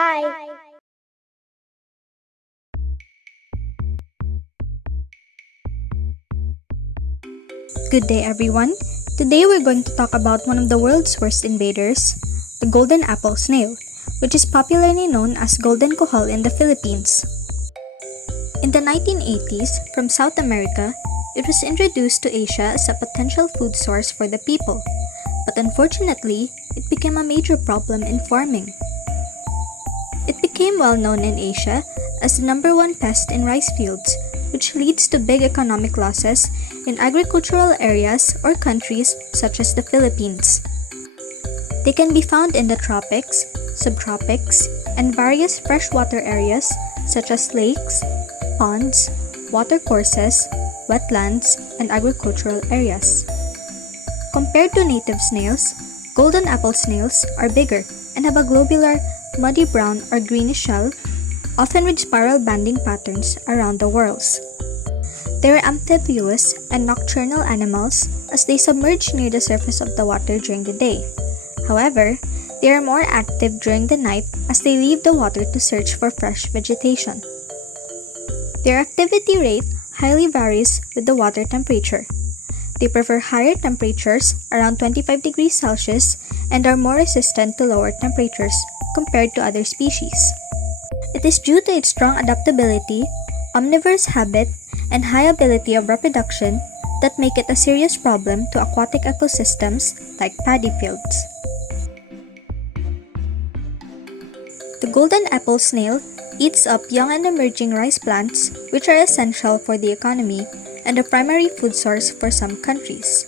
Hi. Good day, everyone. Today we're going to talk about one of the world's worst invaders, the golden apple snail, which is popularly known as golden kohol in the Philippines. In the 1980s, from South America, it was introduced to Asia as a potential food source for the people, but unfortunately, it became a major problem in farming. It became well known in Asia as the number one pest in rice fields, which leads to big economic losses in agricultural areas or countries such as the Philippines. They can be found in the tropics, subtropics, and various freshwater areas such as lakes, ponds, watercourses, wetlands, and agricultural areas. Compared to native snails, golden apple snails are bigger and have a globular, muddy brown or greenish shell, often with spiral banding patterns around the whorls. They are amphibious and nocturnal animals as they submerge near the surface of the water during the day. However, they are more active during the night as they leave the water to search for fresh vegetation. Their activity rate highly varies with the water temperature. They prefer higher temperatures around 25 degrees Celsius and are more resistant to lower temperatures compared to other species. It is due to its strong adaptability, omnivorous habit, and high ability of reproduction that make it a serious problem to aquatic ecosystems like paddy fields. The golden apple snail eats up young and emerging rice plants, which are essential for the economy and a primary food source for some countries.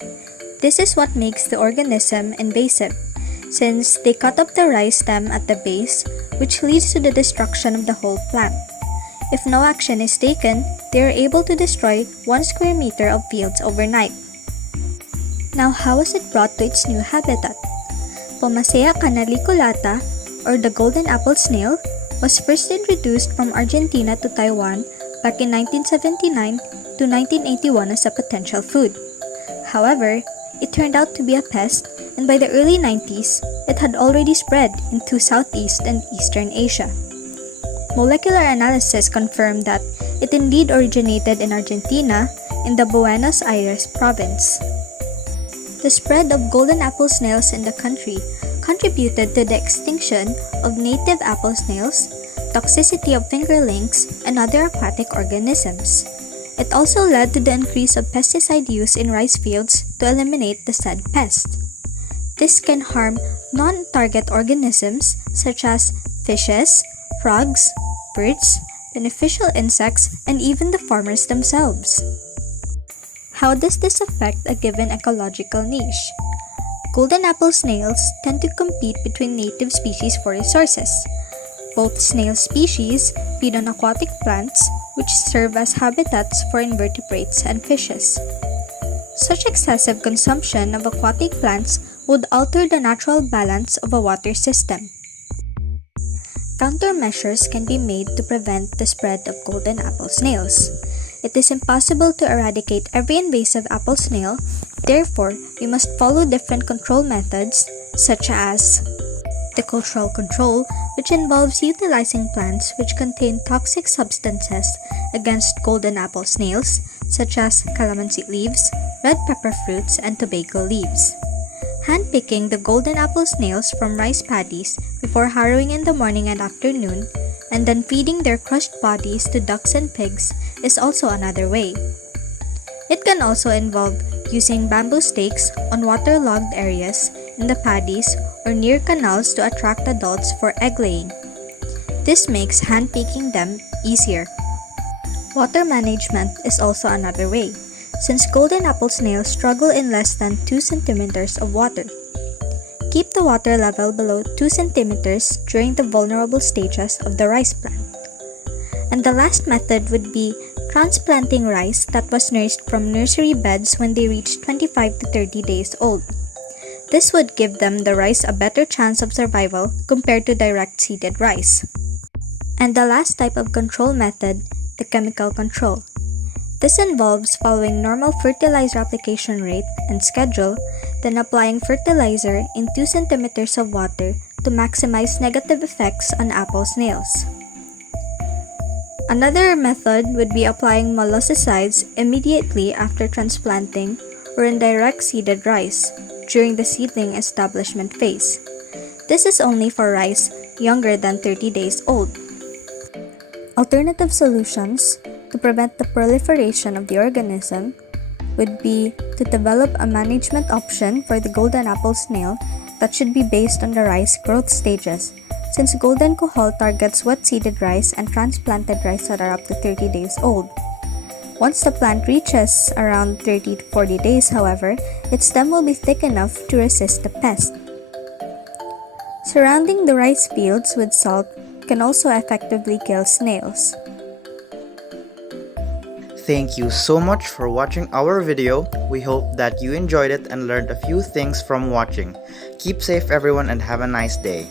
This is what makes the organism invasive, since they cut up the rice stem at the base, which leads to the destruction of the whole plant. If no action is taken, they are able to destroy 1 square meter of fields overnight. Now, how was it brought to its new habitat? Pomasea canaliculata, or the golden apple snail, was first introduced from Argentina to Taiwan back in 1979 to 1981 as a potential food. However, it turned out to be a pest, and by the early 90s, it had already spread into Southeast and Eastern Asia. Molecular analysis confirmed that it indeed originated in Argentina in the Buenos Aires province. The spread of golden apple snails in the country contributed to the extinction of native apple snails, toxicity of fingerlings, and other aquatic organisms. It also led to the increase of pesticide use in rice fields to eliminate the said pest. This can harm non-target organisms such as fishes, frogs, birds, beneficial insects, and even the farmers themselves. How does this affect a given ecological niche? Golden apple snails tend to compete between native species for resources. Both snail species feed on aquatic plants, which serve as habitats for invertebrates and fishes. Such excessive consumption of aquatic plants would alter the natural balance of a water system. Countermeasures can be made to prevent the spread of golden apple snails. It is impossible to eradicate every invasive apple snail, therefore, we must follow different control methods such as the cultural control, which involves utilizing plants which contain toxic substances against golden apple snails, such as calamansi leaves, red pepper fruits, and tobacco leaves. Handpicking the golden apple snails from rice paddies before harrowing in the morning and afternoon, and then feeding their crushed bodies to ducks and pigs is also another way. It can also involve using bamboo stakes on waterlogged areas in the paddies or near canals to attract adults for egg laying. This makes handpicking them easier. Water management is also another way, since golden apple snails struggle in less than 2 centimeters of water. Keep the water level below 2 centimeters during the vulnerable stages of the rice plant. And the last method would be transplanting rice that was nursed from nursery beds when they reached 25 to 30 days old. This would give them the rice a better chance of survival compared to direct seeded rice. And the last type of control method, the chemical control. This involves following normal fertilizer application rate and schedule, then applying fertilizer in 2 centimeters of water to maximize negative effects on apple snails. Another method would be applying molluscicides immediately after transplanting or in direct seeded rice during the seedling establishment phase. This is only for rice younger than 30 days old. Alternative solutions to prevent the proliferation of the organism would be to develop a management option for the golden apple snail that should be based on the rice growth stages, since golden kohol targets wet-seeded rice and transplanted rice that are up to 30 days old. Once the plant reaches around 30 to 40 days, however, its stem will be thick enough to resist the pest. Surrounding the rice fields with salt can also effectively kill snails. Thank you so much for watching our video. We hope that you enjoyed it and learned a few things from watching. Keep safe everyone and have a nice day.